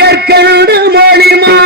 கற்கண்டு மொழிமா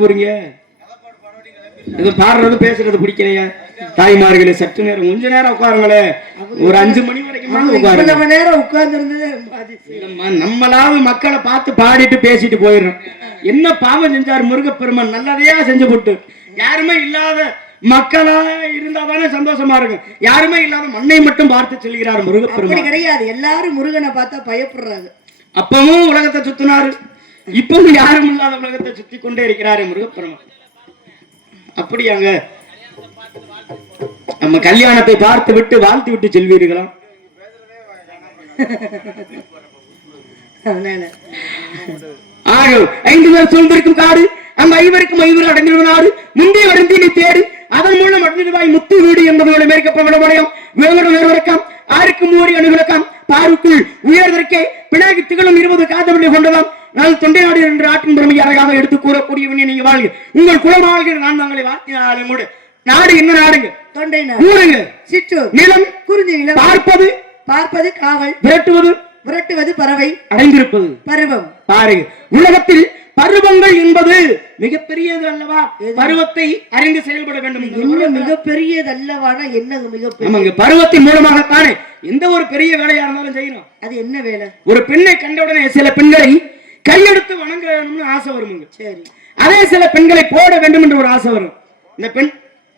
போறீங்க இது பாடுறது பேசுறது பிடிக்கலையா தாய்மார்களே சற்று நேரம் கொஞ்ச நேரம் உட்காருங்களே ஒரு 5 மணி வரைக்கும் நேரம் உட்கார்ந்து நம்மளாவது மக்களை பார்த்து பாடிட்டு பேசிட்டு போயிடுறோம் என்ன பாவம் செஞ்சார் முருகப்பெருமான் நல்லதையா செஞ்சு போட்டு யாருமே இல்லாத மக்களா இருந்தாதானே சந்தோஷமா இருக்கும் யாருமே இல்லாத மண்ணை மட்டும் பார்த்து செல்கிறார் முருகப்பெருமான் கிடையாது எல்லாரும் முருகனை பார்த்தா பயப்படுறாங்க அப்பவும் உலகத்தை சுத்தினாரு இப்பவும் யாரும் இல்லாத உலகத்தை சுத்தி கொண்டே இருக்கிறாரு முருகப்பெருமான் அப்படியாங்க நம்ம கல்யாணத்தை பார்த்து விட்டு வாழ்த்து விட்டு செல்வீர்களா ஆக 5 பேர் சொல்ந்திருக்கும் காடு அந்த 5வருக்கும் 5 அடங்கிய நாடு முந்தைய வருந்தி நீ தேடு அதன் மூலம் அடங்கிடுவாய் முத்து வீடு என்பதோடு மேற்கப்படமடையும் வேறுவரக்கம் 6க்கு 3 அணுவிளக்கம் பாருக்குள் உயர்தற்கே பினாகி திகழும் 20 காதவனை கொண்டதாம் நான் தொண்டை நாடு என்ற ஆற்றின் பெருமையை அழகாக எடுத்து கூறக்கூடியவனே நீங்க வாழ்க உங்கள் குலமாகிற நான் தங்களை வாழ்த்தினாலும் கூட நாடு என்ன நாடுங்க தொண்டை ஊருங்க சிற்றூர் நிலம் குறிஞ்சி நிலம் பார்ப்பது காவல் விரட்டுவது பறவை அடைந்திருப்பது பருவம் பாருங்க உலகத்தில் பருவங்கள் என்பது மிகப்பெரியது அல்லவா பருவத்தை அறிந்து செயல்பட வேண்டும் என்ன மிகப்பெரியது அல்லவானா என்ன மிகப்பெரிய பருவத்தின் மூலமாகத்தானே எந்த ஒரு பெரிய வேலையா இருந்தாலும் செய்யணும் அது என்ன வேலை ஒரு பெண்ணை கண்டவுடனே சில பெண்களை கையெடுத்து வணங்கணும்னு ஆசை வருமுங்க சரி அதே சில பெண்களை போட வேண்டும் என்று ஒரு ஆசை வரும் இந்த பெண்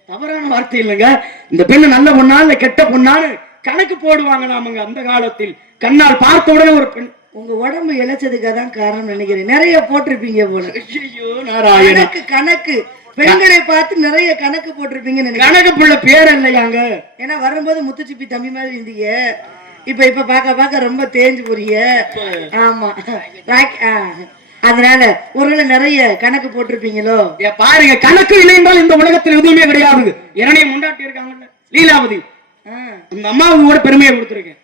தவறான வார்த்தை இல்லைங்க இந்த பெண்ணு நல்ல பொண்ணா இல்ல கெட்ட பொண்ணான்னு கணக்கு போடுவாங்க நாமங்க அந்த காலத்தில் கண்ணால் பார்த்த உடனே ஒரு பெண் உங்க உடம்பு இழைச்சதுக்கு தான் காரணம் நினைக்கிறேன் நிறைய போட்டிருப்பீங்க போல ஐயோ நாராயண கணக்கு பெண்களை பார்த்து நிறைய கணக்கு போட்டிருப்பீங்க கணக்கு புள்ள பேர் இல்லையாங்க ஏன்னா வரும்போது முத்துச்சிப்பி தம்பி மாதிரி இருந்தீங்க இப்ப பாக்க ரொம்ப தேஞ்சு போறீங்க ஆமா அதனால ஒருவேளை நிறைய கணக்கு போட்டிருப்பீங்களோ பாருங்க கணக்கு இல்லை என்றால் இந்த உலகத்தில் எதுவுமே கிடையாது என்னைய முண்டாட்டி இருக்காங்கல்ல லீலாவதி அந்த அம்மாவுக்கு கூட பெருமையை கொடுத்துருக்கேன்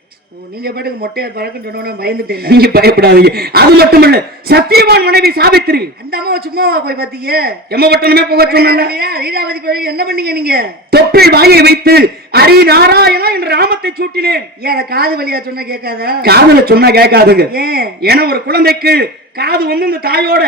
நீங்க பாட்டுக்கு மொட்டையா பறக்குன்னு சொன்னோன்னு பயந்துட்டீங்க நீங்க பயப்படாதீங்க அது மட்டுமல்ல சத்தியவான் மனைவி சாவித்திரி அந்த அம்மாவை சும்மாவா போய் பாத்தீங்க எம்ம பட்டணமே போக சொன்னாங்க லீலாவதி போய் என்ன பண்ணீங்க நீங்க தொப்பில் வாயை வைத்து ஹரி நாராயணா என்ற நாமத்தை சூட்டினேன் ஏன் காது வழியா சொன்னா கேட்காதா காதுல சொன்னா கேட்காதுங்க ஏன்னா ஒரு குழந்தைக்கு காது வந்து இந்த தாயோட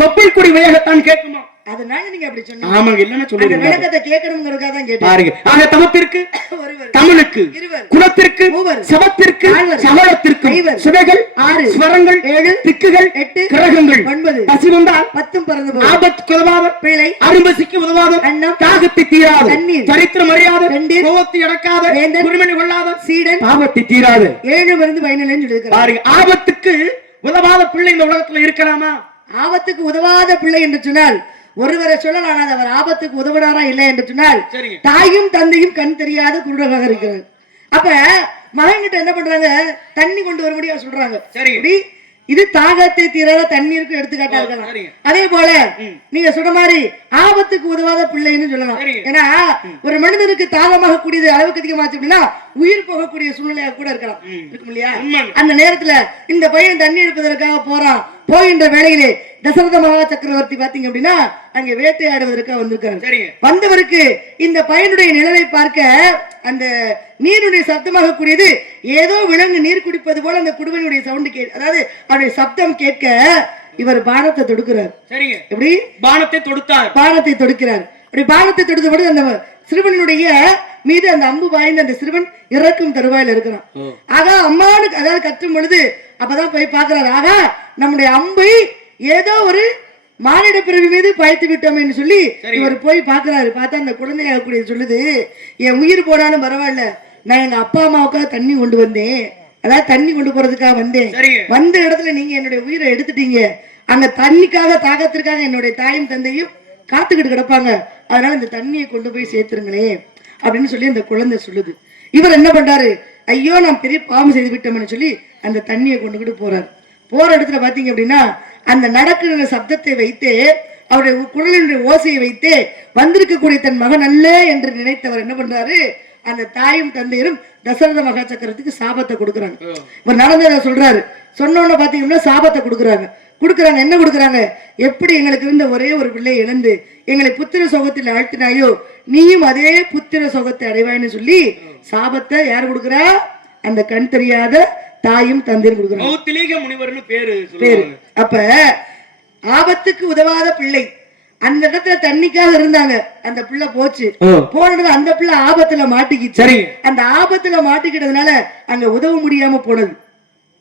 தொப்பில் குடி வேகத்தான் கேட்குமா அதனால நீங்க அப்படி சொன்னீங்க. ஆமாங்க, இல்லன்னா அந்த சொல்லுங்க. விளக்கத்தை கேட்கணும்ங்கறதுக்காக தான் கேட்டேன். பாருங்க, ஆக தமத்திற்கு ஒருவர், தமிழுக்கு இருவர், குலத்திற்கு மூவர், சவத்திற்கு நால்வர், சவளத்திற்கு ஐவர், சுவைகள் 6, ஸ்வரங்கள் 7, திக்குகள் 8, கிரகங்கள் 9, பசி வந்தால் 10 பறந்து போகும். ஆபத்துக்கு உதவாத பிழை, அரும்பசிக்கு உதவாத அன்னம், தாகத்தை தீராத தண்ணீர், சரித்திரம் அறியாத வெண்டீர், கோவத்தை அடக்காத வேந்தன், குருமணி கொள்ளாத சீடன், ஆபத்தை தீராத 7 மருந்து பயனில்லைன்னு சொல்லியிருக்கிறார். பாருங்க, ஆபத்துக்கு உதவாத பிள்ளை இந்த உலகத்துல இருக்கலாமா? ஆபத்துக்கு உதவாத பிள்ளை என்று சொன்னால் ஒருவரை சொல்லலாம், ஆனால் அவர் ஆபத்துக்கு உதவுறாரா இல்லை என்று சொன்னால் சரிங்க. தாயும் தந்தையும் கண் தெரியாத குருடராக இருக்கிறார். அப்ப மகன் கிட்ட என்ன பண்றாங்க, தண்ணி கொண்டு வரும்படியா சொல்றாங்க. சரி, இது தாகத்தை தீராத தண்ணீருக்கு எடுத்துக்காட்டா இருக்கலாம். சரிங்க. அதே போல நீங்க சொன்ன மாதிரி ஆபத்துக்கு உதவாத பிள்ளைன்னு சொல்லலாம். ஏன்னா ஒரு மனிதனுக்கு தாகமாக கூடியது அளவுக்கு அதிகமாச்சு அப்படின்னா உயிர் போகக்கூடிய சூழ்நிலையாக கூட இருக்கலாம், இருக்கும் இல்லையா? அந்த நேரத்துல இந்த பையன் தண்ணி எடுப்பதற்காக போறான். போகின்ற வேளையிலே தசரத மகா சக்கரவர்த்தி பாத்தீங்க அப்படின்னா அங்க வேட்டையாடுவதற்காக வந்திருக்காரு. வந்தவருக்கு இந்த பையனுடைய நிழலை பார்க்க அந்த நீருடைய சப்தமாக கூடியது ஏதோ விலங்கு நீர் குடிப்பது போல அந்த குடும்பனுடைய சவுண்ட் அதாவது அவருடைய சப்தம் கேட்க இவர் பானத்தை தொடுக்கிறார். சரிங்க, எப்படி பானத்தை தொடுத்தார்? பானத்தை தொடுக்கிறார். அப்படி பானத்தை தொடுத்த பொழுது அந்த சிறுவனுடைய மீது அந்த அம்பு பாய்ந்து அந்த சிறுவன் இறக்கும் தருவாயில் இருக்கிறான். ஆகா அம்மானுக்கு அதாவது கற்றும் பொழுது அப்பதான் போய் பாக்குறாரு, ஆகா நம்முடைய அம்பை ஏதோ ஒரு மானிட பிறவி மீது பாய்த்து விட்டோம் என்று சொல்லி இவர் போய் பாக்குறாரு. பார்த்தா அந்த குழந்தையாக கூடிய சொல்லுது, என் உயிர் போனாலும் பரவாயில்ல, நான் எங்க அப்பா அம்மாவுக்காக தண்ணி கொண்டு வந்தேன், அதாவது தண்ணி கொண்டு போறதுக்காக வந்தேன். வந்த இடத்துல நீங்க என்னுடைய உயிரை எடுத்துட்டீங்க. அங்க தண்ணிக்காக தாகத்திற்காக என்னுடைய தாயும் தந்தையும் காத்துக்கிட்டு கிடப்பாங்க. அதனால இந்த தண்ணியை கொண்டு போய் சேர்த்துருங்களே அப்படின்னு சொல்லி அந்த குழந்தை சொல்லுது. இவர் என்ன பண்றாரு, ஐயோ நான் பெரிய பாவம் செய்து விட்டோம்னு சொல்லி அந்த தண்ணியை கொண்டுகிட்டு போறாரு. போற இடத்துல பாத்தீங்க அப்படின்னா அந்த நடக்கிற சப்தத்தை வைத்து அவருடைய குழந்தையுடைய ஓசையை வைத்து வந்திருக்கக்கூடிய தன் மகன் அல்ல என்று நினைத்தவர் என்ன பண்றாரு, அந்த தாயும் தந்தையரும் தசரத மகா சக்கரத்துக்கு சாபத்தை கொடுக்குறாங்க. இவர் நடந்ததை சொல்றாரு. சொன்னோன்னு பாத்தீங்கன்னா சாபத்தை கொடுக்குறாங்க. என்ன கொடுக்குறாங்க, எப்படி எங்களுக்கு இருந்த ஒரே ஒரு பிள்ளையை இழந்து எங்களை புத்திர சோகத்தில் ஆழ்த்தினாயோ நீயும் அதே புத்திர சோகத்தை அடைவாய்னு சொல்லி சாபத்தை யார் கொடுக்குறா, அந்த கண் தெரியாத தாயும் தந்தையும் கொடுக்குறாங்க. பேரு. அப்ப ஆபத்துக்கு உதவாத பிள்ளை அந்த இடத்துல தண்ணிக்காக இருந்தாங்க. அந்த பிள்ளை போச்சு, போனது அந்த பிள்ளை ஆபத்துல மாட்டிக்கிச்சு. அந்த ஆபத்துல மாட்டிக்கிட்டதுனால அங்க உதவ முடியாம போனது.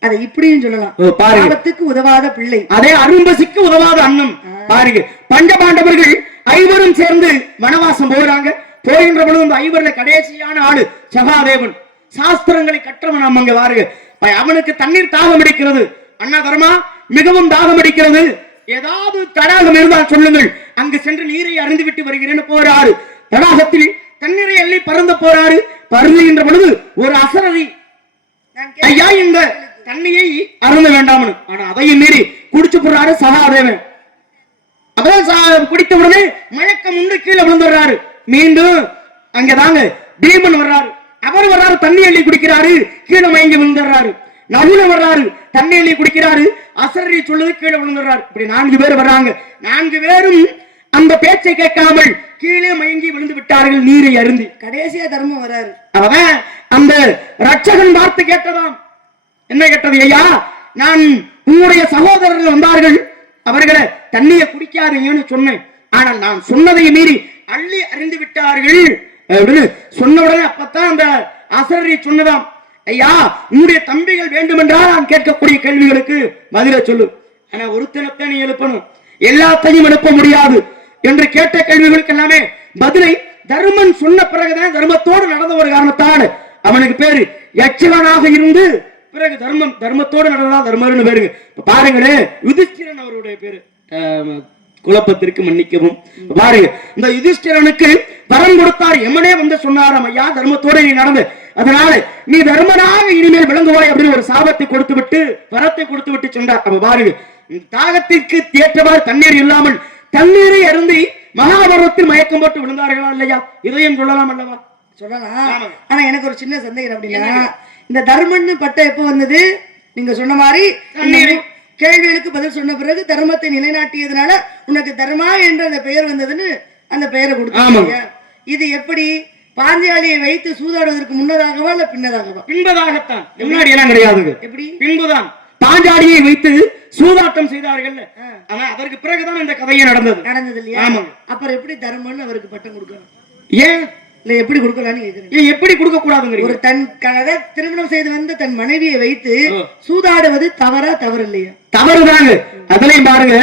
அதை இப்படியும் சொல்லலாம், ஆபத்துக்கு உதவாத பிள்ளை, அதே அரும்பசிக்கு உதவாத அன்னம். பாருங்க, பஞ்சபாண்டவர்கள் ஐவரும் சேர்ந்து வனவாசம் போகிறாங்க. போகின்ற பொழுது அந்த ஐவர்ல கடைசியான ஆளு சகாதேவன், சாஸ்திரங்களை கற்றவன். நம்ம அங்க பாருங்க, அவனுக்கு தண்ணீர் தாகம் அடிக்கிறது. அண்ணா தர்மா மிகவும் தாகம் அடிக்கிறது, ஏதாவது தடாகம் இருந்தால் சொல்லுங்கள், அங்கு சென்று நீரை அருந்து விட்டு வருகிறேன்னு போறாரு. தடாகத்தில் தண்ணீரை அள்ளி பறந்து போறாரு. பருந்துகின்ற பொழுது ஒரு அசரதி, ஐயா இந்த தண்ணியை அருந்த வேண்டாம், ஆனா அதையும் மீறி குடிச்சு போறாரு சகாதேவன். அப்பதான் குடித்த உடனே மயக்கம் உண்டு கீழே விழுந்துடுறாரு. மீண்டும் அங்கதாங்க பீமன் வர்றாரு. அவர் வர்றாரு, தண்ணி அள்ளி குடிக்கிறாரு, கீழே மயங்கி விழுந்துடுறாரு. நடுவுல வர்றாரு, தண்ணி அள்ளி குடிக்கிறாரு, அசரரி சொல்லுது, கீழே விழுந்துடுறாரு. இப்படி 4 பேர் வர்றாங்க. 4 பேரும் அந்த பேச்சை கேட்காமல் கீழே மயங்கி விழுந்து விட்டார்கள் நீரை அருந்தி. கடைசியா தர்மம் வர்றாரு. அவன் அந்த ரட்சகன் பார்த்து கேட்டதாம், என்ன கேட்டது, ஐயா நான் உங்களுடைய சகோதரர்கள் வந்தார்கள், அவர்களை தண்ணியை குடிக்காதீங்கன்னு சொன்னேன், ஆனால் நான் சொன்னதை மீறி அள்ளி அறிந்து விட்டார்கள் அப்படின்னு சொன்ன உடனே அப்பத்தான் அந்த அசரரி சொன்னதாம், ஐயா உங்களுடைய தம்பிகள் வேண்டுமென்றால் நான் கேட்கக்கூடிய கேள்விகளுக்கு பதில சொல்லு, ஆனா ஒருத்தனத்தை நீ எழுப்பணும், எல்லாத்தையும் எழுப்ப முடியாது என்று கேட்ட கேள்விகளுக்கு எல்லாமே பதிலை தர்மன் சொன்ன பிறகுதான் தர்மத்தோடு நடந்த ஒரு காரணத்தால் அவனுக்கு பேரு யட்சகனாக இருந்து பிறகு தர்மத்தோடு நடந்தா தர்மர்னு பேருங்க. பாருங்களே, யுதிஷ்டிரன் அவருடைய பேரு, குழப்பத்திற்கு மன்னிக்கவும். பாருங்க, இந்த யுதிஷ்டிரனுக்கு வரம் கொடுத்தார். எமனே வந்து சொன்னாராம், ஐயா தர்மத்தோட நீ நடந்து, அதனால நீ தர்மனாக இனிமேல் விளங்குவாய் அப்படின்னு ஒரு சாபத்தை கொடுத்து விட்டு வரத்தை கொடுத்து விட்டு சொன்னார். அப்ப பாருங்க, தாகத்திற்கு ஏற்றவாறு தண்ணீர் இல்லாமல் தண்ணீரை அருந்தி மகாபாரதத்தில் மயக்கம் போட்டு விழுந்தார்களா இல்லையா? இதையும் சொல்லலாம் அல்லவா? சொல்லலாம். ஆனா எனக்கு ஒரு சின்ன சந்தேகம் அப்படின்னா, இந்த தர்மன்னு பட்டம் எப்ப வந்தது? நீங்க சொன்ன மாதிரி கேள்விகளுக்கு பதில் சொன்ன பிறகு தர்மத்தை நிலைநாட்டியதுனால உனக்கு தர்மா என்ற அந்த பெயர் வந்ததுன்னு அந்த பெயரை கொடுத்தாங்க. இது எப்படி? பாஞ்சாலியை வைத்து சூதாடுவதற்கு முன்னதாகவா இல்ல பின்னதாகவா? பின்பதாகத்தான், முன்னாடி எல்லாம் கிடையாது. எப்படி? பின்புதான். பாஞ்சாலியை வைத்து சூதாட்டம் செய்தார்கள். ஆனா அதற்கு பிறகுதான் இந்த கதையே நடந்தது இல்லையா? ஆமாங்க. அப்புறம் எப்படி தர்மம்னு அவருக்கு பட்டம் கொடுக்கணும்? ஏன் இல்ல எப்படி கொடுக்கலாம்னு கேக்குறேன். எப்படி கொடுக்க கூடாதுங்க? ஒரு தன் திருமணம் செய்து வந்து தன் மனைவியை வைத்து சூதாடுவது தவறு இல்லையா? தவறுதாங்க. அதுலயும் பாருங்க,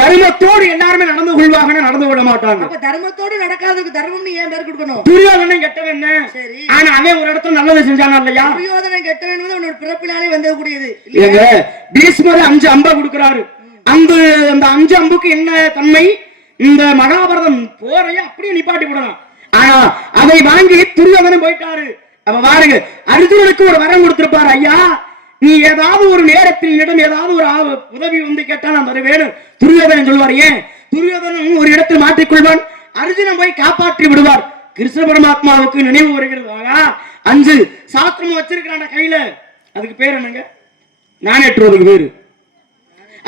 தர்மத்தோடு எல்லாருமே நடந்து கொள்வாங்க, நடந்து விட மாட்டாங்க. அப்ப தர்மத்தோடு நடக்காததுக்கு தர்மம்னு ஏன் பேர் கொடுக்கணும்? துரியோதனன் கெட்டவன். சரி, ஆனா அவன் ஒரு இடத்துல நல்லது செஞ்சானா இல்லையா? துரியோதனன் கெட்டவன் அவனோட பிறப்பினாலே வந்தது கூடியது. பீஷ்மர் 5 அம்பா கொடுக்கிறாரு. அந்த 5 அம்புக்கு என்ன தன்மை? இந்த மகாபாரதம் போரைய அப்படியே நிப்பாட்டி விடலாம். ஆனா அதை வாங்கி துரியோதனன் போயிட்டாரு. அப்ப பாருங்க, அர்ஜுனனுக்கு ஒரு வரம் கொடுத்திருப்பாரு. ஐயா, நீ ஏதாவது ஒரு நேரத்தில் இடம் ஏதாவது ஒரு உதவி வந்து கேட்டா நான் தருவேன். துரியோதனன் சொல்வார். ஏன்? துரியோதனன் ஒரு இடத்தில் மாற்றிக்கொள்வான், அர்ஜுனன் போய் காப்பாற்றி விடுவார். கிருஷ்ண பரமாத்மாவுக்கு நினைவு வருகிறது. 5 சாஸ்திரம் வச்சிருக்கிறான் கையில. அதுக்கு பேர் என்னங்க? நானேற்றுவதுக்கு பேரு.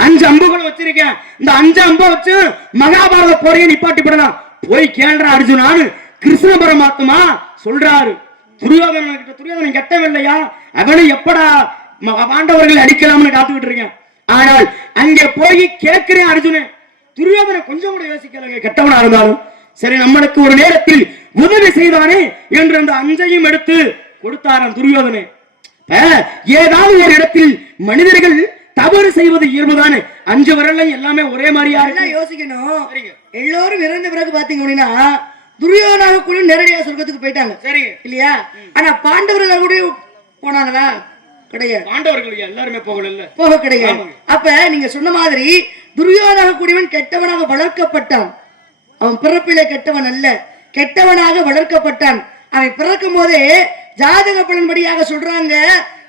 5 அம்புகளை வச்சிருக்கேன். இந்த 5 அம்பை வச்சு மகாபாரத போரையை நிப்பாட்டி விடலாம். போய் கேள்ற அர்ஜுனான்னு கிருஷ்ண பரமாத்மா சொல்றாரு. துரியோதனன் கெட்டவில்லையா? அவனை எப்படா பாண்டவர்கள் அடிக்கலாம்னு காத்துக்கிட்டு இருக்கேன். ஆனால் அங்கே போய் கேட்கிறேன் அர்ஜுனன். துரியோதனை கொஞ்சம் கூட யோசிக்கலங்க, கெட்டவனா இருந்தாலும் சரி, நம்மளுக்கு ஒரு நேரத்தில் உதவி செய்தானே என்று அந்த 5ஐயும் எடுத்து கொடுத்தாராம் துரியோதனே. ஏதாவது ஒரு இடத்தில் மனிதர்கள் தவறு செய்வது இயல்புதானே. 5 விரல்ல எல்லாமே ஒரே மாதிரியா யோசிக்கணும். எல்லோரும் இறந்த பிறகு பாத்தீங்க அப்படின்னா துரியோதனாக கூட நேரடியா சொர்க்கத்துக்கு போயிட்டாங்க. சரி இல்லையா? ஆனா பாண்டவர்கள் கூட போனாங்களா? கிடையாது. பாண்டவர்கள் எல்லாருமே போக கிடையாது. அப்ப நீங்க சொன்ன மாதிரி துரியோதனாக கூடியவன் கெட்டவனாக வளர்க்கப்பட்டான். அவன் பிறப்பிலே கெட்டவன் அல்ல, கெட்டவனாக வளர்க்கப்பட்டான். அவன் பிறக்கும் போதே ஜாதக பலன்படியாக சொல்றாங்க,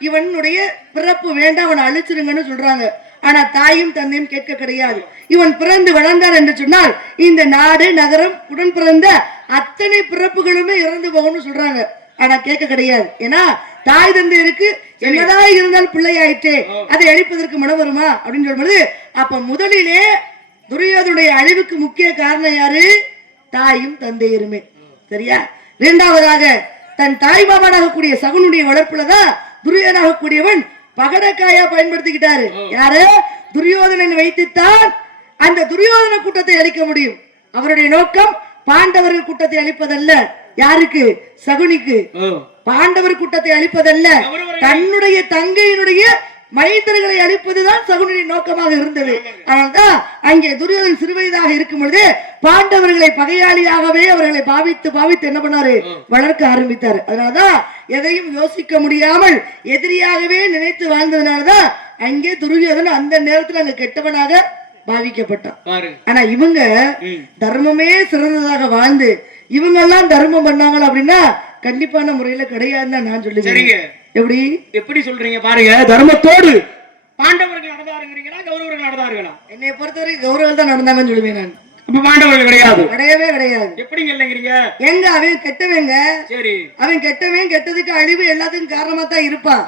இவனுடைய பிறப்பு வேண்டாம், அவனை அழிச்சிருங்கன்னு சொல்றாங்க. ஆனா தாயும் தந்தையும் கேட்க கிடையாது. இவன் பிறந்து வளர்ந்தான் என்று சொன்னால் இந்த நாடு நகரம் உடன் பிறந்த அத்தனை பிறப்புகளுமே இறந்து போகும்னு சொல்றாங்க. ஆனா கேட்க கிடையாது. ஏன்னா தாய் தந்தை இருக்கு, என்னதான் இருந்தால் பிள்ளையாயிட்டே, அதை அழிப்பதற்கு மனம் வருமா அப்படின்னு சொல்லும்போது, அப்ப முதலிலே துரியோதனுடைய அழிவுக்கு முக்கிய காரணம் யாரு? தாயும் தந்தையருமே. சரியா? இரண்டாவதாக தன் தாய் மாமனாக கூடிய சகுனுடைய வளர்ப்புலதான் துரியோதனாக கூடியவன் பகடக்காயா பயன்படுத்திக்கிட்டாரு. யாரு? துரியோதனன் வைத்துத்தான் அந்த துரியோதன கூட்டத்தை அழிக்க முடியும். அவருடைய நோக்கம் பாண்டவர்கள் கூட்டத்தை அழிப்பதல்ல. யாருக்கு? சகுனிக்கு. பாண்டவர் கூட்டத்தை அழிப்பதல்ல, தன்னுடைய தங்கையினுடைய மைந்தர்களை அழிப்பதுதான் சகுனுடைய நோக்கமாக இருந்தது. அதனால்தான் அங்கே துரியோதனன் சிறுவயதாக இருக்கும் பொழுது பாண்டவர்களை பகையாளியாகவே அவர்களை பாவித்து என்ன பண்ணாரு? வளர்க்க ஆரம்பித்தார். அதனாலதான் எதையும் யோசிக்க முடியாமல் எதிரியாகவே நினைத்து வாழ்ந்ததுனாலதான் அங்கே துரியோதனன் அந்த நேரத்தில் அங்க கெட்டவனாக பாவிக்கப்பட்டான். ஆனா இவங்க தர்மமே சிறந்ததாக வாழ்ந்து இவங்க எல்லாம் தர்மம் பண்ணாங்களா அப்படின்னா கண்டிப்பான முறையில கிடையாதுன்னு நான் சொல்லுவேன். எப்படி சொல்றீங்க பாருங்க. தர்மத்தோடு பாண்டவர்கள் நடந்தாருங்கிறீங்களா, கௌரவர்கள் நடந்தார்களா? என்னை பொறுத்தவரை கௌரவர்கள் தான் நடந்தாங்கன்னு சொல்லுவேன் நான். அப்ப பாண்டவர்கள் கிடையாது, கிடையவே கிடையாது. எப்படிங்க இல்லைங்கிறீங்க? எங்க அவன் கெட்டவங்க. சரி, அவன் கெட்டவன், கெட்டதுக்கு அழிவு எல்லாத்துக்கும் காரணமா தான் இருப்பான்.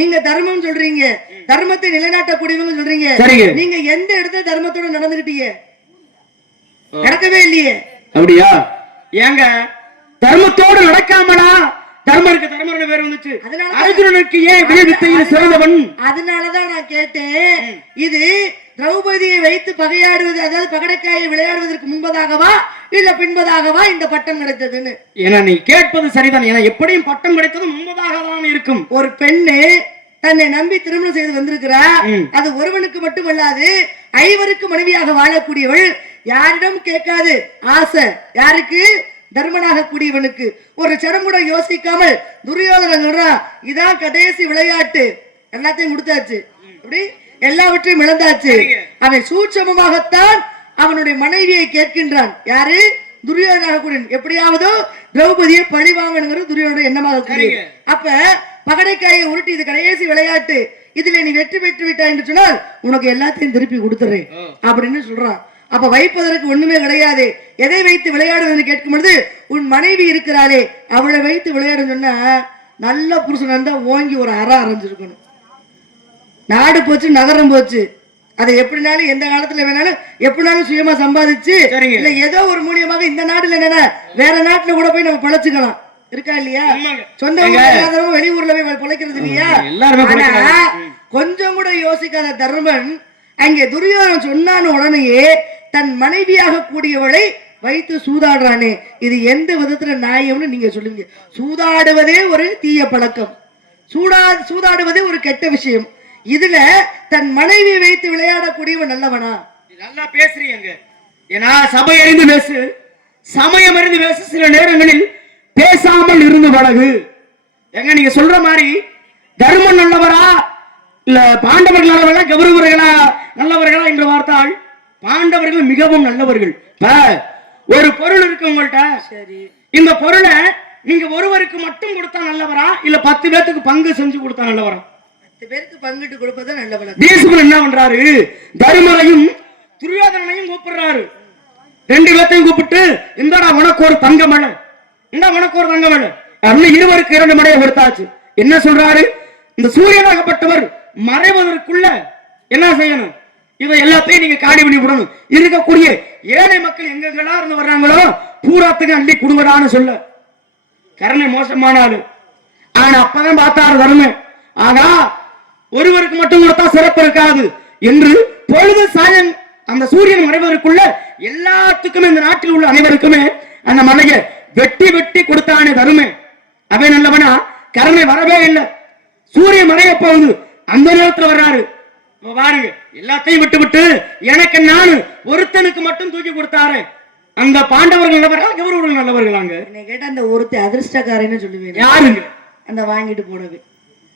நீங்க தர்மம் சொல்றீங்க, தர்மத்தை நிலைநாட்டக்கூடியவங்க சொல்றீங்க. நீங்க எந்த இடத்துல தர்மத்தோட நடந்துகிட்டீங்க? நடக்கவே இல்லையே. அப்படியா? ஏங்க தர்மத்தோடு நடக்காமலா தர்மருக்கு தர்மரோட பேர் வந்துச்சு. அர்ஜுனனுக்கு ஏன் வில்வித்தையில் சிறந்தவன்? அதனாலதான் நான் கேட்டேன், இது திரௌபதியை வைத்து பகையாடுவது, அதாவது பகடைக்காயை விளையாடுவதற்கு முன்பதாகவா இல்ல பின்பதாகவா இந்த பட்டம் கிடைத்ததுன்னு? ஏன்னா நீ கேட்பது சரிதான். ஏன்னா எப்படியும் பட்டம் கிடைத்தது முன்பதாக தான் இருக்கும். ஒரு பெண்ணு தன்னை நம்பி திருமணம் செய்து வந்திருக்கிறா. அது ஒருவனுக்கு மட்டுமல்லாது 5 மனைவியாக வாழக்கூடியவள். யாரிடம் கேட்காது ஆசை. யாருக்கு? தர்மனாக கூடியவனுக்கு. ஒரு சரம் கூட யோசிக்காமல் துரியோதனன் சொல்றான், இதான் கடைசி விளையாட்டு, எல்லாத்தையும் கொடுத்தாச்சு, அப்படி எல்லாவற்றையும் இழந்தாச்சு. அவன் சூட்சமமாகத்தான் அவனுடைய மனைவியை கேட்கின்றான். யாரு? துரியோதனாக கூடியவன். எப்படியாவது திரௌபதியை பழி வாங்கணுங்கிறது துரியோதனுடைய எண்ணமாக கூடியது. அப்ப பகடைக்காயை உருட்டி, இது கடைசி விளையாட்டு, இதுல நீ வெற்றி பெற்று விட்டாய் என்று சொன்னால் உனக்கு எல்லாத்தையும் திருப்பி கொடுத்துறேன் அப்படின்னு சொல்றான். அப்ப வைப்பதற்கு ஒண்ணுமே கிடையாது. எதை வைத்து விளையாடுவது கேட்கும் பொழுது, உன் மனைவி இருக்கிறாளே அவளை வைத்து விளையாடு சொன்னா நல்ல புருஷன் இருந்தா ஓங்கி ஒரு அற அரைஞ்சிருக்கணும். நாடு போச்சு, நகரம் போச்சு, அதை எப்படினாலும் எந்த காலத்துல வேணாலும் எப்படினாலும் சுயமா சம்பாதிச்சு இல்ல ஏதோ ஒரு மூலியமாக இந்த நாட்டுல என்னன்னா வேற நாட்டுல கூட போய் நம்ம பழச்சுக்கலாம். இருக்கா இல்லையா? ஆமாங்க. சொந்த ஊர்ல இல்லாதவங்க வெளியூர்ல போய் பிழைக்கிறது இல்லையா? எல்லாருமே ஆனா பிழைக்கிறாங்க. கொஞ்சம் கூட யோசிக்காத தர்மன் அங்கே துரியோதனன் சொன்னான உடனேயே தன் மனைவியாக கூடியவளை வைத்து சூதாடுறானே, இது எந்த விதத்துல நியாயம்னு நீங்க சொல்லுங்க. சூதாடுவதே ஒரு தீய பழக்கம், சூதாடுவதே ஒரு கெட்ட விஷயம். இதுல தன் மனைவியை வைத்து விளையாடக்கூடியவன் நல்லவனா? நல்லா பேசுறீங்க. ஏன்னா சபை அறிந்து பேசு, சமயம் அறிந்து பேசு, சில நேரங்களில் பேசாமல் இருந்து பழகு. எங்க நீங்க சொல்ற மாதிரி தர்மன் நல்லவரா இல்ல பாண்டவர்கள் நல்லவர்களா கௌரவர்களா நல்லவர்களா என்று பார்த்தால் பாண்டவர்கள் மிகவும் நல்லவர்கள். ஒரு பொருள் இருக்கு உங்கள்ட்ட, சரி, இந்த பொருளை நீங்க ஒருவருக்கு மட்டும் கொடுத்தா நல்லவரா இல்ல 10 பேருக்கு பங்கு செஞ்சு கொடுத்தா நல்லவரா? 10 பேருக்கு பங்கிட்டு கொடுப்பது நல்லவனா? பீஷ்மர் என்ன பண்றாரு, தருமரையும் துரியோதனனையும் கூப்பிடுறாரு. 2 பேர்த்தையும் கூப்பிட்டு, இந்தடா உனக்கு ஒரு தங்க மலை, இந்த உனக்கு ஒரு தங்க மலை, அப்படின்னு இருவருக்கு 2 மலையை கொடுத்தாச்சு. என்ன சொல்றாரு, இந்த சூரியனாகப்பட்டவர் மறைவதற்குள்ள என்ன செய்யணும், இதை எல்லாத்தையும் நீங்க காலி பண்ணி விடணும். இருக்கக்கூடிய ஏழை மக்கள் எங்கெங்கெல்லாம் இருந்து வர்றாங்களோ பூராத்துக்கு அள்ளி குடும்படான்னு சொல்ல. கருணை மோசமான ஆளு. ஆனா அப்பதான் பார்த்தாரு தர்மன், ஆகா ஒருவருக்கு மட்டும் கொடுத்தா சிறப்பு இருக்காது என்று பொழுது சாயன் அந்த சூரியன் மறைவதற்குள்ள எல்லாத்துக்குமே இந்த நாட்டில் உள்ள அனைவருக்குமே அந்த மலையை வெட்டி வெட்டி கொடுத்தானே தருமன். அவன் நல்லவனா? கருணை வரவே இல்லை. சூரியன் மறைய போகுது, அந்த நேரத்தில் வர்றாரு. பாருங்க, எல்லாத்தையும் விட்டு விட்டு எனக்கு நான் ஒருத்தனுக்கு மட்டும் தூக்கி கொடுத்தாரு. அந்த பாண்டவர்கள் நல்லவர்கள் கௌரவர்கள் நல்லவர்களாங்க? என்ன கேட்டா அந்த ஒருத்த அதிர்ஷ்டக்காரன்னு சொல்லுவேன். யாருங்க? அந்த வாங்கிட்டு போனது.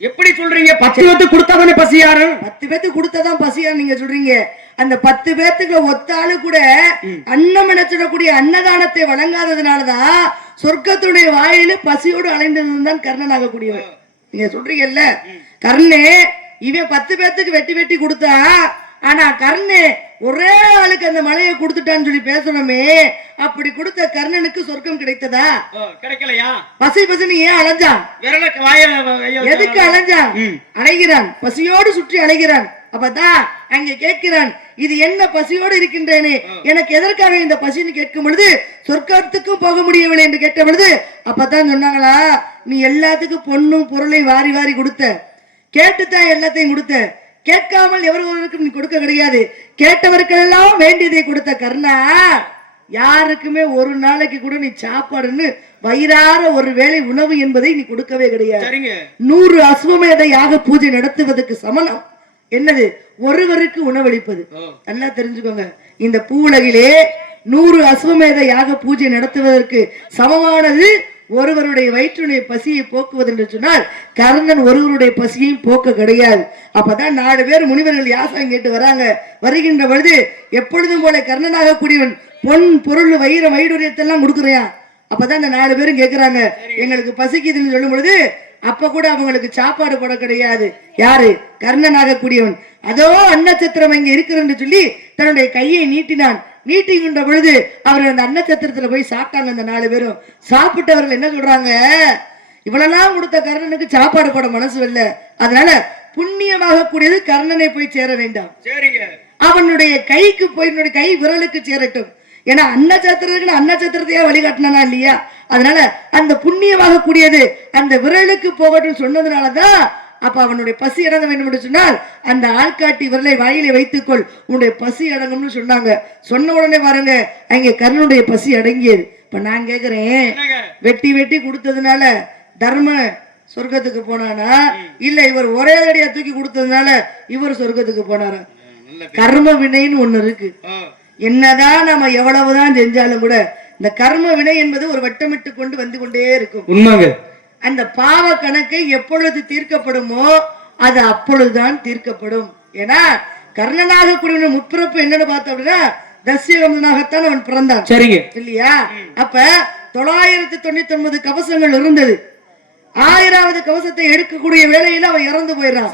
எப்படி சொல்றீங்க? 10 பேத்துக்கு கொடுத்தாதானே பசி யாரு? 10 பேத்துக்கு கொடுத்தாதான் பசியான்னு நீங்க சொல்றீங்க. அந்த 10 பேத்துக்கு ஒத்தாலு கூட அன்னம் நினைச்சிடக்கூடிய அன்னதானத்தை வழங்காததுனாலதான் சொர்க்கத்துடைய வாயில பசியோடு அலைந்ததுதான் கர்ணனாக கூடியவன். நீங்க சொல்றீங்கல்ல, கர்ணே இவன் 10 பேத்துக்கு வெட்டி வெட்டி கொடுத்தா, ஆனா கர்ணே ஒரே ஆளுக்கு அந்த மலையை கொடுத்துட்டான்னு சொல்லி பேசணுமே, அப்படி கொடுத்த கர்ணனுக்கு சொர்க்கம் கிடைத்ததா? கிடைக்கலையா? பசி பசின்னு ஏன் அலைஞ்சான்? எதுக்கு அலைஞ்சான்? அலைகிறான், பசியோடு சுற்றி அலைகிறான். அப்பதான் அங்க கேட்கிறான், இது என்ன பசியோடு இருக்கின்றேனே, எனக்கு எதற்காக இந்த பசின்னு கேட்கும் பொழுது சொர்க்கத்துக்கும் போக முடியவில்லை என்று கேட்ட பொழுது அப்பதான் சொன்னாங்களா, நீ எல்லாத்துக்கும் பொண்ணும் பொருளை வாரி வாரி கொடுத்த, கேட்டுத்தான் எல்லாத்தையும் கொடுத்த, கேட்காமல் எவருவருக்கும் நீ கொடுக்க கிடையாது, கேட்டவருக்கெல்லாம் வேண்டியதை கொடுத்த கர்ணா, யாருக்குமே ஒரு நாளைக்கு கூட நீ சாப்பாடுன்னு வயிறார ஒரு வேளை உணவு என்பதை நீ கொடுக்கவே கிடையாது. 100 அஸ்வமேத யாக பூஜை நடத்துவதற்கு சமணம் என்னது? ஒருவருக்கு உணவளிப்பது. நல்லா தெரிஞ்சுக்கோங்க, இந்த பூவுலகிலே 100 அஸ்வமேத யாக பூஜை நடத்துவதற்கு சமமானது ஒருவருடைய வயிற்றுடைய பசியை போக்குவது என்று சொன்னால் கர்ணன் ஒருவருடைய பசியையும் போக்க கிடையாது. அப்பதான் 4 பேர் முனிவர்கள் யாசகம் கேட்டு வராங்க. வருகின்ற பொழுது எப்பொழுதும் போல கர்ணனாக கூடியவன் பொன் பொருள் வைடூரியத்தெல்லாம் கொடுக்குறியான். அப்பதான் இந்த 4 பேரும் கேட்கிறாங்க, எங்களுக்கு பசிக்குதுன்னு சொல்லும் பொழுது அப்ப கூட அவங்களுக்கு சாப்பாடு போட கிடையாது. யாரு? கர்ணனாக கூடியவன். அதோ அன்னச்சத்திரம் இங்க இருக்கிறன்னு சொல்லி தன்னுடைய கையை நீட்டினான். நீட்டிக்கின்ற பொழுது அவர் அந்த அன்னச்சத்திரத்துல போய் சாப்பிட்டாங்க. அந்த 4 பேரும் சாப்பிட்டவர்கள் என்ன சொல்றாங்க, இவ்வளவு கொடுத்த கர்ணனுக்கு சாப்பாடு போட மனசு இல்ல, அதனால புண்ணியமாக கூடியது கர்ணனை போய் சேர வேண்டாம், அவனுடைய கைக்கு போய் கை விரலுக்கு சேரட்டும். ஏன்னா அன்னச்சத்திரத்துக்கு அன்னச்சத்திரத்தையே வழிகாட்டினா இல்லையா, அதனால அந்த புண்ணியமாக கூடியது அந்த விரலுக்கு போகட்டும் சொன்னதுனாலதான் அப்ப அவனுடைய பசி அடங்க வேண்டும் என்று சொன்னால் அந்த ஆள்காட்டி விரலை வாயிலை வைத்துக்கொள், உன்னுடைய பசி அடங்கும்னு சொன்னாங்க. சொன்ன உடனே பாருங்க அங்கே கர்ணனுடைய பசி அடங்கியது. இப்ப நான் கேக்குறேன், வெட்டி வெட்டி கொடுத்ததுனால தர்ம சொர்க்கத்துக்கு போனானா இல்ல இவர் ஒரே அடியா தூக்கி கொடுத்ததுனால இவர் சொர்க்கத்துக்கு போனாரா? கர்ம வினைன்னு ஒண்ணு இருக்கு. என்னதான் நம்ம எவ்வளவுதான் செஞ்சாலும் கூட இந்த கர்ம வினை என்பது ஒரு வட்டமிட்டு கொண்டு வந்து கொண்டே இருக்கும். உண்மைங்க. அந்த பாவ கணக்கை எப்பொழுது தீர்க்கப்படுமோ அது அப்பொழுதுதான் தீர்க்கப்படும். ஏன்னா கர்ணனாக கூடிய முற்பிறப்பு என்னன்னு பார்த்தோம் அப்படின்னா தஸ்யகம்னாகத்தான் அவன் பிறந்தான். சரிங்க இல்லையா? அப்ப 999 கவசங்கள் இருந்தது. 1000வது கவசத்தை எடுக்கக்கூடிய வேளையில அவன் இறந்து போயிடறான்.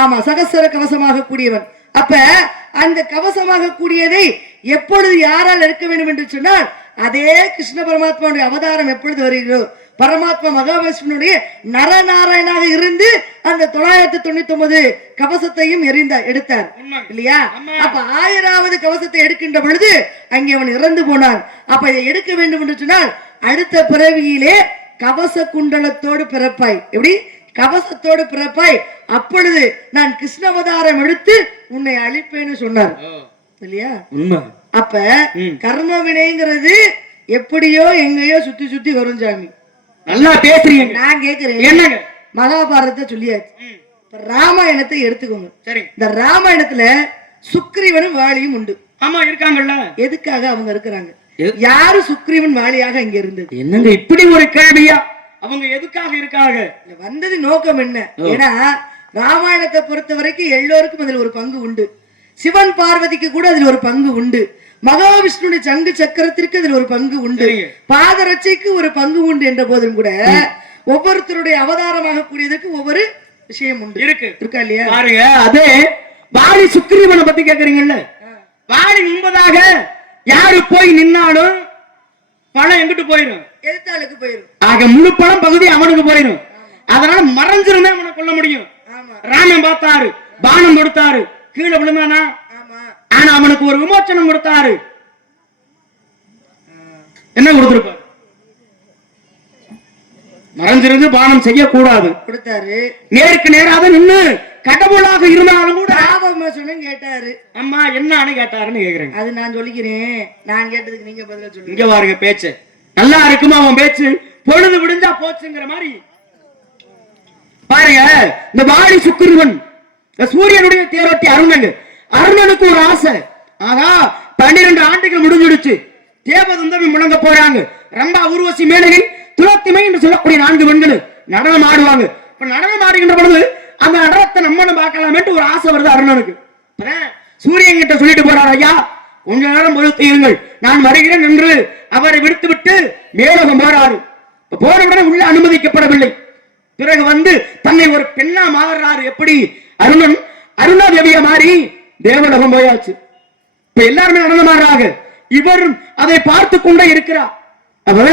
ஆமா, சகசர கவசமாக கூடியவன். அப்ப அந்த கவசமாக கூடியதை எப்பொழுது யாரால் எடுக்க வேண்டும் என்று சொன்னால் அதே கிருஷ்ண பரமாத்மாவுடைய அவதாரம் எப்பொழுது வருகிறோ பரமாத்மா மகாவிஷ்ணுடைய நரநாராயணாக இருந்து அந்த 999 கவசத்தையும் எடுத்தார் இல்லையா? அப்ப 1000வது கவசத்தை எடுக்கின்ற பொழுது அங்கே அவன் இறந்து போனான். அப்ப இதை எடுக்க வேண்டும் என்று சொன்னால் அடுத்த பிறவியிலே கவச குண்டலத்தோடு பிறப்பாய். எப்படி? கவசத்தோடு பிறப்பாய். அப்பொழுது நான் கிருஷ்ணவதாரம் எடுத்து உன்னை அழிப்பேன்னு சொன்னார் இல்லையா? அப்ப கர்ம வினைங்கிறது எப்படியோ எங்கேயோ சுத்தி சுத்தி வரும் சாமி. நல்லா பேசுறீங்க. நான் கேக்குறேன், என்னங்க மகாபாரதத்தை சொல்லியாச்சு, ராமாயணத்தை எடுத்துக்கோங்க. சரி, இந்த ராமாயணத்துல சுக்ரீவனும் வாலியும் உண்டு. ஆமா இருக்காங்கல்ல. எதுக்காக அவங்க இருக்கிறாங்க? யாரு சுக்ரீவன் வாலியாக இங்க இருந்தது? என்னங்க இப்படி ஒரு கேள்வியா? அவங்க எதுக்காக இருக்காங்க? வந்தது நோக்கம் என்ன? ஏன்னா ராமாயணத்தை பொறுத்த வரைக்கும் எல்லோருக்கும் அதில் ஒரு பங்கு உண்டு. சிவன் பார்வதிக்கு கூட அதில் ஒரு பங்கு உண்டு. மகாவிஷ்ணுடைய சங்கு சக்கரத்திற்கு அதில் ஒரு பங்கு உண்டு. பாதரட்சைக்கு ஒரு பங்கு உண்டு என்ற போதும் கூட ஒவ்வொருத்தருடைய அவதாரமாக கூடியதற்கு ஒவ்வொரு விஷயம் உண்டு. இருக்கா இல்லையா? பாருங்க, அதே வாலி சுக்ரீவனை பத்தி கேக்குறீங்கல்ல, வாலி முன்பதாக யாரு போய் நின்னாலும் பணம் எங்கிட்டு போயிடும்? எழுத்தாளுக்கு போயிடும். ஆக முழு பணம் பகுதி அவனுக்கு போயிடும். அதனால மறைஞ்சிருந்தா அவனை கொல்ல முடியும். ராமன் பார்த்தாரு, பானம் கொடுத்தாரு, கீழே விழுந்தானா? ஆனா அவனுக்கு ஒரு விமோச்சனம் கொடுத்தாரு. என்ன கொடுத்திருப்பாரு? மறைஞ்சிருந்து பானம் செய்யக்கூடாது கொடுத்தாரு. நேருக்கு நேராக நின்று கடவுளாக இருந்தாலும் கூட கேட்டாரு. அம்மா என்னன்னு கேட்டாருன்னு கேக்குறேன். அது நான் சொல்லிக்கிறேன். நான் கேட்டதுக்கு நீங்க பதில சொல்லுங்க. இங்க பாருங்க, பேச்சு நல்லா இருக்குமா அவன் பேச்சு? பொழுது விடிஞ்சா போச்சுங்கிற மாதிரி பாருங்க. இந்த வாலி சுக்ரீவன் சூரியனுடைய தேரோட்டி அருணன். அருணனுக்கு ஒரு ஆசை. ஆகா 12 ஆண்டுகள் முடிஞ்சிடுச்சு, தேவதந்தம் முழங்க போறாங்க. ரம்பா, ஊர்வசி, மேனகை, துளத்திமை என்று சொல்லக்கூடிய 4 பெண்கள் நடனம் ஆடுவாங்க. இப்ப நடனம் ஆடுகின்ற பொழுது அந்த நடனத்தை நம்மளும் பார்க்கலாமேட்டு ஒரு ஆசை வருது அருணனுக்கு. சூரியன் கிட்ட சொல்லிட்டு போறாரு, ஐயா கொஞ்ச நேரம் பொறுத்தீர்கள், நான் வருகிறேன் என்று அவரை விடுத்து விட்டு மேலோகம் போறாரு. போன உடனே உள்ள அனுமதிக்கப்படவில்லை. பிறகு வந்து தன்னை ஒரு பெண்ணா மாறுறாரு. எப்படி? அருணன் அருணாதேவியா மாறி தேவலோகம் போயாச்சு. இப்ப எல்லாருமே நடனம் ஆடுறாங்க. இவரும் அதை பார்த்து கொண்டே இருக்கிறார். அப்ப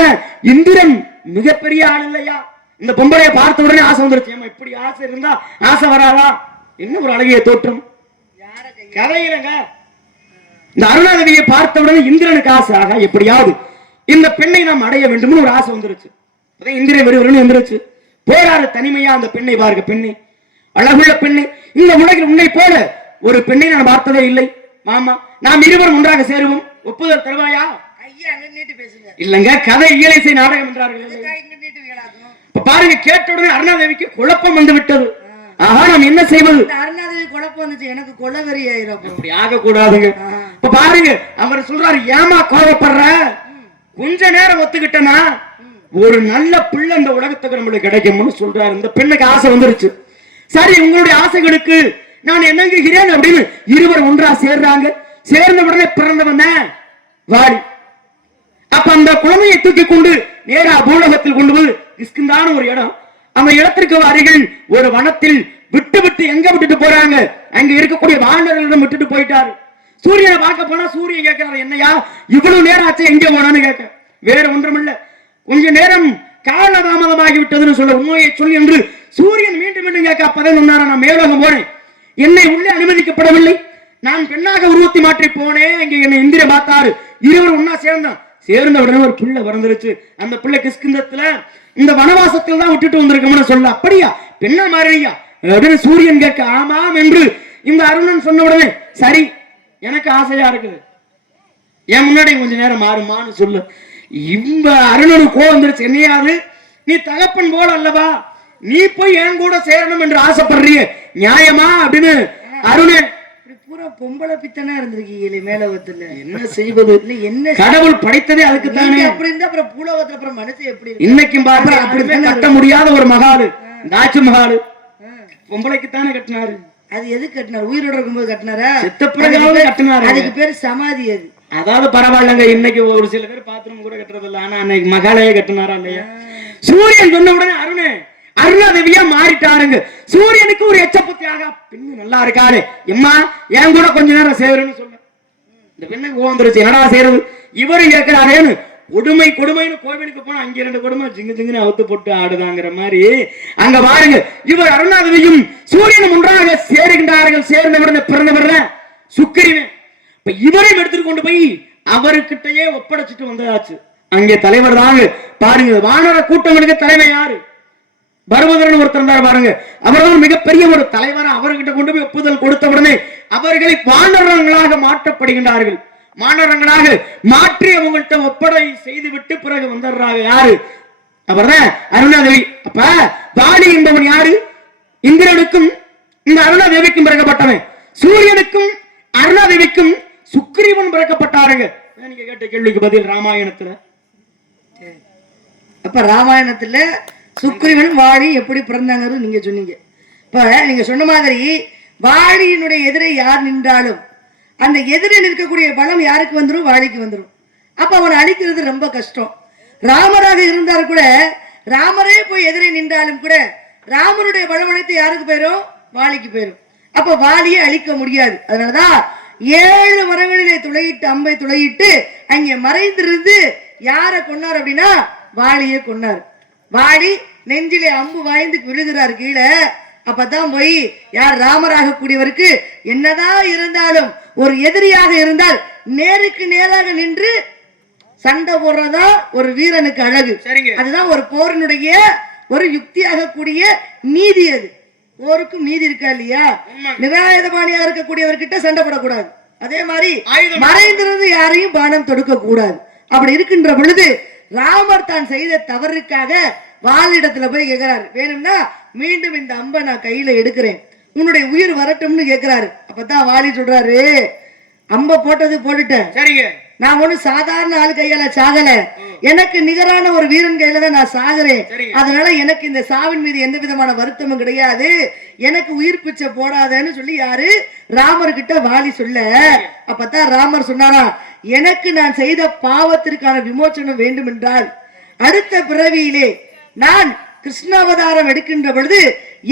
இந்திரன் மிகப்பெரிய ஆள் இல்லையா? இந்த பொம்பளையை பார்த்த உடனே ஆசை வந்துருச்சு. இப்படி ஆசை இருந்தா ஆசை வராதா? என்ன ஒரு அழகிய தோற்றம் கதையிலங்க. இந்த அருணாதேவியை பார்த்த உடனே இந்திரனுக்கு ஆசை, ஆகா எப்படியாவது இந்த பெண்ணை நாம் அடைய வேண்டும்னு ஒரு ஆசை வந்துருச்சு. இந்திரன் வருவருன்னு வந்துருச்சு. போராறு தனிமையா அந்த பெண்ணை பாருங்க. பெண்ணை, அழகுள்ள பெண்ணை, இந்த உலகில் உன்னை போல ஒரு பெண்ணை நான் பார்த்ததே இல்லை. மாமா, நாம் இருவரும் ஒன்றாக சேருவோம், ஒப்புதல் தருவாயா? இல்லங்க, கதை இயலிசை நாடகம் என்றார்கள். பாருங்க, கேட்ட உடனே அருணாதேவிக்கு குழப்பம் வந்து விட்டது. ஆஹா, நாம் என்ன செய்வது? அருணாதேவி குழப்பம் வந்துச்சு, எனக்கு கொலவெறி ஆயிரும். அப்படி ஆக கூடாதுங்க. இப்ப பாருங்க, அவர் சொல்றாரு, ஏமா கோவப்படுற? கொஞ்ச நேரம் ஒத்துக்கிட்டனா ஒரு நல்ல பிள்ளை இந்த உலகத்துக்கு நம்மளுக்கு கிடைக்கும்னு சொல்றாரு. இந்த பெண்ணுக்கு ஆசை வந்துருச்சு. சரி, உங்களுடைய ஆசைகளுக்கு நான் என்னங்குகிறேன் அப்படின்னு இருவர் ஒன்றா சேர்றாங்க. சேர்ந்த உடனே பிறந்தவன் வாலி. அப்ப அந்த குழந்தையை தூக்கி கொண்டு நேரா பூலோகத்தில் கொண்டு போய் கிஷ்கிந்தான ஒரு இடம், அந்த இடத்திற்கு அருகில் ஒரு வனத்தில் விட்டு விட்டு எங்க விட்டுட்டு போறாங்க? அங்க இருக்கக்கூடிய வானர்களிடம் விட்டுட்டு போயிட்டாரு. சூரியனை பார்க்க போனா சூரியன் கேட்கிறாரு, என்னையா இவ்வளவு நேரம் ஆச்சு, எங்க போனான்னு கேட்க. வேற ஒன்றுமில்ல, கொஞ்ச நேரம் காலதாமதமாகி விட்டதுன்னு சொல்ல, உண்மையை சொல்லி என்று சூரியன் மீண்டும் மீண்டும் கேட்க. அப்பதான் சொன்னாரா, நான் மேலோகம் போனேன், என்னை உள்ளே அனுமதிக்கப்படவில்லை, நான் பெண்ணாக உருவத்தி மாற்றி போனேன், இங்க என்னை இந்திர பார்த்தாரு, இருவர் ஒன்னா சேர்ந்தான். சேர்ந்த உடனே ஒரு பிள்ளை பிறந்துருச்சு. அந்த பிள்ளை கிஷ்கிந்தத்துல இந்த வனவாசத்தில் தான் விட்டுட்டு வந்திருக்கோம்னு சொல்ல. அப்படியா, பெண்ணா மாறியா அப்படின்னு சூரியன் கேட்க. ஆமாம் என்று இந்த அருணன் சொன்ன உடனே, சரி எனக்கு ஆசையா இருக்குது, என் முன்னாடி கொஞ்ச நேரம் மாறுமான்னு சொல்ல. இந்த அருணனுக்கு கோவம் வந்துருச்சு. என்னையாது, நீ தகப்பன் போல அல்லவா, நீ போய் என் கூட சேரணும் என்று ஆசைப்படுறிய, நியாயமா அப்படின்னு அருணன் பூரா பொம்பளை பித்தனா இருந்திருக்கீங்களே மேலோகத்துல. என்ன செய்வது? என்ன கடவுள் படைத்ததே அதுக்கு தானே. அப்படி இருந்தா அப்புறம் பூலோகத்துல அப்புறம் மனசு எப்படி? இன்னைக்கும் பாருங்க, அப்படி கட்ட முடியாத ஒரு மகாலு தாச்சு மகாலு பொம்பளைக்கு தானே கட்டினாரு. அது எது கட்டினாரு? உயிரோட இருக்கும்போது கட்டினாரா? செத்தப்பிறகு கட்டினாரு. அதுக்கு பேரு சமாதி. அது அதாவது பரவாயில்லங்க, இன்னைக்கு ஒரு சில பேர் பாத்ரூம் கூட கட்டுறது இல்ல, ஆனா அன்னைக்கு மகாலையே கட்டினாரா இல்லையா? சூரியன் சொன்ன உடனே அருணாதேவியா மாறிட்டாருங்க. சூரியனுக்கு ஒரு எச்சப்புத்தியாக, பெண்ணு நல்லா இருக்காரு, எம்மா என் கூட கொஞ்ச நேரம் சேருன்னு சொல்ல. இந்த பெண்ணுக்கு ஓந்துருச்சு, என்னடா சேருது? இவரும் கேட்கிறாரேன்னு கொடுமை கொடுமைன்னு கோவிலுக்கு போனா அங்க 2 கொடுமை ஜிங்கு ஜிங்குன்னு அவுத்து போட்டு ஆடுதாங்கிற மாதிரி அங்க பாருங்க. இவர் அருணாதேவியும் சூரியனும் ஒன்றாக சேருகின்றார்கள். சேர்ந்த உடனே பிறந்தவர் சுக்கிரீவன். இப்ப இவரையும் எடுத்துட்டு கொண்டு போய் அவர்கிட்டயே ஒப்படைச்சிட்டு வந்தாச்சு. அங்கே தலைவர் தாங்க பாருங்க. வானர கூட்டங்களுக்கு தலைமை யாரு? பர்வதரன் ஒருத்தர் இருந்தார் பாருங்க. அவர்தான் மிகப்பெரிய ஒரு தலைவர். அவர்கிட்ட கொண்டு போய் ஒப்புதல் கொடுத்த உடனே அவர்களை வானரங்களாக மாற்றப்படுகின்றார்கள். வானரங்களாக மாற்றி அவங்கள்ட்ட ஒப்படை செய்து விட்டு பிறகு வந்துடுறாங்க. யாரு? அவர்தான் அருணாதேவி. அப்ப வாலி என்பவன் யாரு? இந்திரனுக்கும் இந்த அருணாதேவிக்கும் பிறக்கப்பட்டவன். சூரியனுக்கும் அருணாதேவிக்கும் சுக்கிரீவன் பிறக்கப்பட்டாருங்க. நீங்க கேட்ட கேள்விக்கு பதில் ராமாயணத்துல. அப்ப ராமாயணத்துல சுக்கிரீவன் வாலி எப்படி பிறந்தாங்கிறது நீங்க சொன்னீங்க. இப்ப நீங்க சொன்ன மாதிரி வாலியினுடைய எதிரே யார் நின்றாலும் அந்த எதிரே நிற்கக்கூடிய பலம் யாருக்கு வந்துடும்? வாலிக்கு வந்துடும். அப்ப அவனை அழிக்கிறது ரொம்ப கஷ்டம். ராமராக இருந்தால் கூட, ராமரே போய் எதிரே நின்றாலும் கூட ராமனுடைய பலமனைத்து யாருக்கு போயிடும்? வாலிக்கு போயிடும். அப்ப வாலியை அழிக்க முடியாது. அதனாலதான் 7 மரங்களிலே துளையிட்டு அம்பை துளையிட்டு அங்கே மறைந்திருந்து யார கொன்னார் அப்படின்னா வாலியை கொன்னார். வாலி நெஞ்சிலே அம்பு வாய்ந்து விழுகிறார் கீழே. அப்பதான் போய் யார்? ராமராக கூடியவருக்கு என்னதான் இருந்தாலும் ஒரு எதிரியாக இருந்தால் நேருக்கு நேராக நின்று சண்டை போடுறதா ஒரு வீரனுக்கு அழகு. அதுதான் ஒரு போரினுடைய ஒரு யுக்தியாக கூடிய நீதி. அது போருக்கும் நீதி இருக்கா இல்லையா? நிராயுதபாணியா இருக்கக்கூடியவர்கிட்ட சண்டை போடக்கூடாது. அதே மாதிரி மறைந்திருந்து யாரையும் பானம் தொடுக்க கூடாது. அப்படி இருக்கின்ற பொழுது ராமர் தான் செய்த தவறுக்காக வாலிடத்துல போய் கேட்கிறாரு, வேணும்னா மீண்டும் இந்த அம்பை நான் கையில எடுக்கிறேன், உன்னுடைய உயிர் வரட்டும்னு கேட்கிறாரு. அப்பதான் வாலி சொல்றாரு, அம்ப போட்டது போட்டுட்டேன், சரிங்க, நான் ஒண்ணு சாதாரண ஆள் கையால சாகல, எனக்கு நிகரான ஒரு வீரன் கையில தான் நான் சாகுறேன். அதனால எனக்கு இந்த சாவின் மீது எந்த விதமான வருத்தமும் கிடையாது, எனக்கு உயிர் பிச்சை போடாதேன்னு சொல்லி யாரு? ராமர் கிட்ட வாலி சொல்ல. அப்பதான் ராமர் சொன்னாரா, எனக்கு நான் செய்த பாவத்திற்கான விமோச்சனம் வேண்டும் என்றால் அடுத்த பிறவியிலே நான் கிருஷ்ணாவதாரம் எடுக்கின்ற பொழுது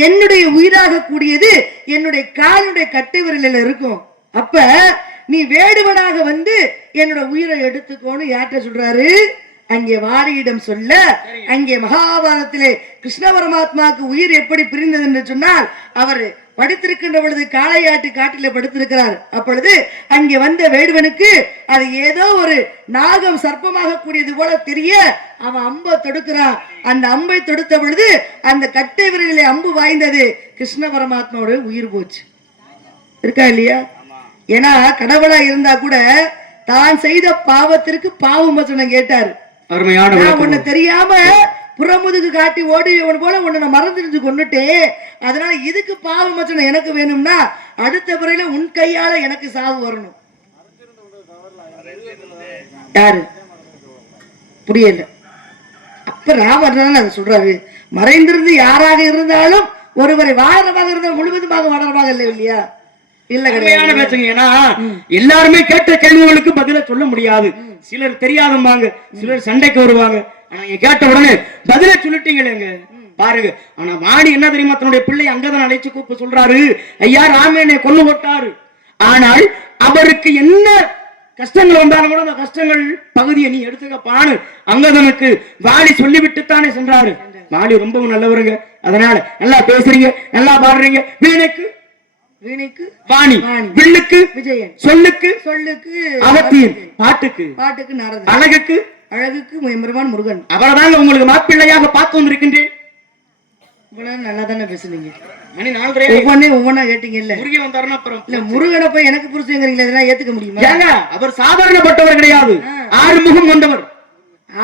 என்னுடைய உயிராக கூடியது என்னுடைய காலுடைய கட்டை விரலில் இருக்கும். அப்ப நீ வேடுவனாக வந்து என்னோட உயிரை எடுத்துக்கோன்னு யார்கிட்ட சொல்றாரு? அங்கே வாலியிடம் சொல்ல. அங்கே மகாபாரதத்திலே கிருஷ்ண பரமாத்மாவுக்கு உயிர் எப்படி பிரிந்தது என்று சொன்னால், அவர் படுத்திருக்கின்ற பொழுது காளையாட்டு காட்டில படுத்திருக்கிறார். அப்பொழுது அங்கே வந்த வேடுவனுக்கு அது ஏதோ ஒரு நாகம் சர்ப்பமாக கூடியது போல தெரிய அவன் அம்பை தொடுக்கிறான். அந்த அம்பை தொடுத்த பொழுது அந்த கட்டை விரலிலே அம்பு வாய்ந்தது, கிருஷ்ண பரமாத்மாவோட உயிர் போச்சு. இருக்கா இல்லையா? ஏன்னா கடவுளா இருந்தா கூட தான் செய்த பாவத்திற்கு பாவம் வசனம் கேட்டாரு. உன்னை தெரியாம புறமுதுக்கு காட்டி ஓடி போல உன்னை நான் மறந்துருந்து கொண்டுட்டேன், அதனால இதுக்கு பாவம் வச்சனம் எனக்கு வேணும்னா அடுத்த முறையில உன் கையால எனக்கு சாவு வரணும். யாரு? புரியல. அப்ப ராமர் அதை சொல்றாரு, மறைந்திருந்து யாராக இருந்தாலும் ஒருவரை வாழறமாக இருந்தால் முழுவதுமாக வாழறமாக இல்லை இல்லையா? இல்ல கிடையாது பேசுங்க. ஏன்னா எல்லாருமே கேட்ட கேள்விகளுக்கு பதில சொல்ல முடியாது. சிலர் தெரியாதம்பாங்க, சிலர் சண்டைக்கு வருவாங்க. ஆனா நீங்க கேட்ட உடனே பதில சொல்லிட்டீங்களேங்க பாருங்க. ஆனா வாணி என்ன தெரியுமா, தன்னுடைய பிள்ளை அங்கதான் அழைச்சு கூப்ப சொல்றாரு, ஐயா ராமனை கொண்டு போட்டாரு, ஆனால் அவருக்கு என்ன கஷ்டங்கள் வந்தாலும் கூட அந்த கஷ்டங்கள் பகுதியை நீ எடுத்துக்கப்பான்னு அங்கதனுக்கு வாலி சொல்லிவிட்டுத்தானே சென்றாரு. வாலி ரொம்பவும் நல்லவருங்க. அதனால நல்லா பேசுறீங்க, நல்லா பாடுறீங்க. வீணைக்கு வீணைக்கு வாணி, வில்லுக்கு விஜயன், சொல்லுக்கு சொல்லுக்கு அவத்தியன், பாட்டுக்கு பாட்டுக்கு நாரதன், அழகுக்கு அழகுக்கு எம்பெருமான் முருகன். அவர்தான் உங்களுக்கு மாப்பிள்ளையாக பார்த்து வந்திருக்கின்றேன். நல்லா தானே பேசுனீங்க. மணி 4:30 ஒவ்வொன்னா கேட்டீங்க. இல்ல முருகன் வந்தாருன்னா அப்புறம் இல்ல முருகனை போய் எனக்கு புரிச்சுங்கிறீங்களா? இதெல்லாம் ஏத்துக்க முடியுமா? அவர் சாதாரணப்பட்டவர் கிடையாது, 6 முகம் கொண்டவர்.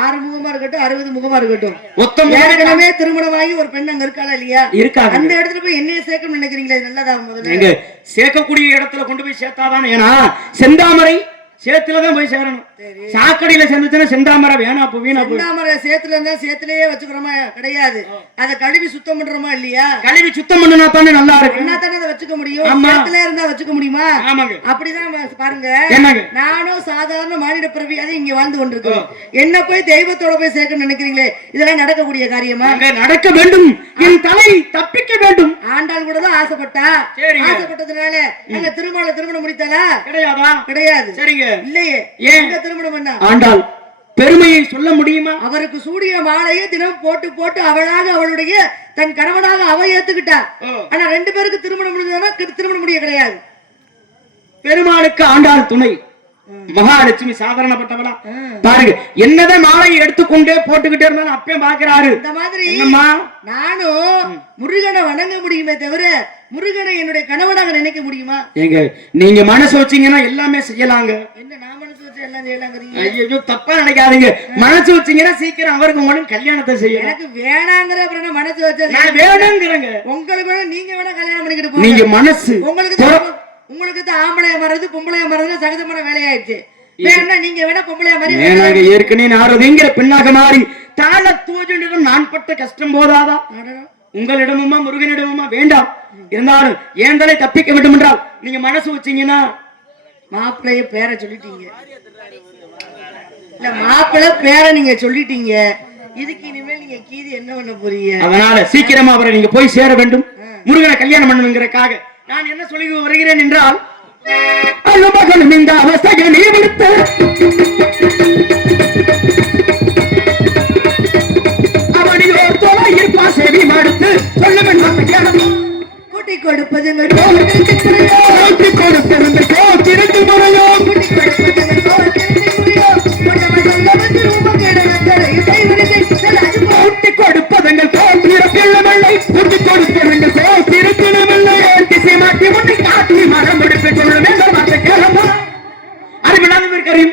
6 முகமா இருக்கட்டும், 60 முகமா இருக்கட்டும், ஏற்கனவே திருமணமாகி ஒரு பெண் அங்க இருக்காளா இல்லையா? இருக்காங்க. அந்த இடத்துல போய் என்னைய சேர்க்கணும்னு நினைக்கிறீங்களா? நல்லதா? முதல்ல சேர்க்கக்கூடிய இடத்துல கொண்டு போய் சேர்த்தாதான். ஏன்னா செந்தாமரை சேத்துலதான் போய் சேரணும். சாக்கடையில சேர்ந்துச்சுன்னா செந்தாமரை வேணா வீணா போய். செந்தாமரை சேத்துல இருந்தா சேத்துலயே வச்சுக்கிறோமா? கிடையாது. அதை கழுவி சுத்தம் பண்றோமா இல்லையா? கழுவி சுத்தம் பண்ணா தானே நல்லா இருக்கு. என்ன தானே அதை வச்சுக்க முடியும்? சேத்துல இருந்தா வச்சுக்க முடியுமா? ஆமாங்க. அப்படிதான் பாருங்க. நானும் சாதாரண மானிட பிறவி அது இங்க வாழ்ந்து கொண்டிருக்கோம். என்ன போய் தெய்வத்தோட போய் சேர்க்கணும்னு நினைக்கிறீங்களே? இதெல்லாம் நடக்கக்கூடிய காரியமா? நடக்க வேண்டும். என் தலை தப்பிக்க வேண்டும். ஆண்டாள் கூட தான் ஆசைப்பட்டா. ஆசைப்பட்டதுனால அங்க திருமணம் முடித்தாளா? கிடையாதா? கிடையாது. சரிங்க. இல்லையே. ஏன் திருமணம் பண்ணா? ஆண்டாள் பெருமையை சொல்ல முடியுமா? அவருக்கு சூடிய மாலையை தினம் போட்டு போட்டு அவளாக அவளுடைய தன் கணவனாக அவ ஏத்துக்கிட்டா. ஆனா 2 பேருக்கு திருமணம் முடிஞ்சதுன்னா திருமணம் முடிய கிடையாது. பெருமாளுக்கு ஆண்டாள் துணை. மகாலட்சுமி சாதாரணப்பட்டவளா? பாருங்க, என்னதான் மாலையை எடுத்துக்கொண்டே போட்டுக்கிட்டே இருந்தாலும் அப்பயும் பாக்குறாரு. இந்த மாதிரி நானும் முருகனை வணங்க முடியுமே தவிர முருகனை என்னுடைய கணவனாக நினைக்க முடியுமா? ஏங்க, நீங்க மனசு வச்சீங்கன்னா எல்லாமே செய்யலாங்க. என்ன நான் மனசு வச்சு எல்லாம் செய்யலாங்கிறீங்க? ஐயோ, தப்பா நினைக்காதீங்க. மனசு வச்சீங்கன்னா சீக்கிரம் அவருக்கு உங்களுக்கு கல்யாணத்தை செய்யலாம். எனக்கு வேணாங்கிற அப்புறம் மனசு வச்சா நான் வேணாங்கிறேங்க. உங்களுக்கு வேணா நீங்க வேணா கல்யாணம் பண்ணிக்கிட்டு போங்க. நீங்க மனசு உங்களுக்கு தான் ஆம்பளைய மறது பொம்பளைய மறதுல சகஜமான வேலையாயிடுச்சு. வேணா நீங்க வேணா பொம்பளைய மாதிரி வேணாங்க. ஏற்கனவே நாரதிங்கிற பெண்ணாக மாறி தாழ தூஜனிடம் நான் பட்ட கஷ்டம் போதாதா? உங்களிடமுமா முருகனிடமுமா? வேண்டாம். இருந்தாலும் ஏன் தலை தப்பிக்க வேண்டும் என்றால் நீங்க மனசு வச்சீங்கன்னா மாப்பிள்ளைய பேரை சொல்லிட்டீங்க. இல்ல, மாப்பிள்ளை பேரை நீங்க சொல்லிட்டீங்க. இதுக்கு இனிமேல் நீங்க கீதி என்ன பண்ண போறீங்க? அதனால சீக்கிரமா அவரை நீங்க போய் சேர வேண்டும். முருகனை கல்யாணம் பண்ணுங்கிறதுக்காக நான் என்ன சொல்லி வருகிறேன் என்றால், அழுமகனும் இந்த அவஸ்தையை நீ விடுத்த அவனையோ தொலை இருப்பா செவி மடுத்து சொல்லும் கூட்டி கொடுப்பது கூட்டி கொடுப்பது கோத்திருக்கு முறையோ கூட்டி கொடுப்பதங்கள் கோத்திரப்பிள்ளமில்லை கூட்டி கொடுப்பதங்கள் கோத்திருத்திடமில்லை திசை மாற்றி முன்னை காட்டி மரம் எடுத்து சொல்லும் என்ற வார்த்தை கேளமா? அறிவில்லாதவர்கள்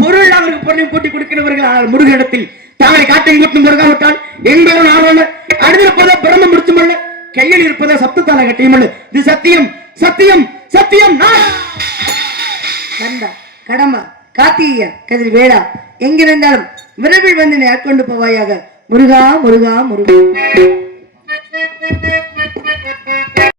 பொருள் அவருக்கு பொருளையும் கூட்டி கொடுக்கிறவர்கள். ஆனால் முருகனிடத்தில் தாங்களை காட்டையும் கூட்டும் கொடுக்காவிட்டால் எங்களும் நாவல்ல அடுத்திருப்பதோ பிரம்ம முடிச்சுமல்ல, கையில் இருப்பதோ சப்தத்தால கட்டியுமல்ல. இது சத்தியம், சத்தியம், சத்தியம். கண்டா கடம்பா காத்தியா கதிர் வேடா எங்கிருந்தாலும் விரைவில் வந்து நேர்கொண்டு போவாயாக. முருகா முருகா முருகா.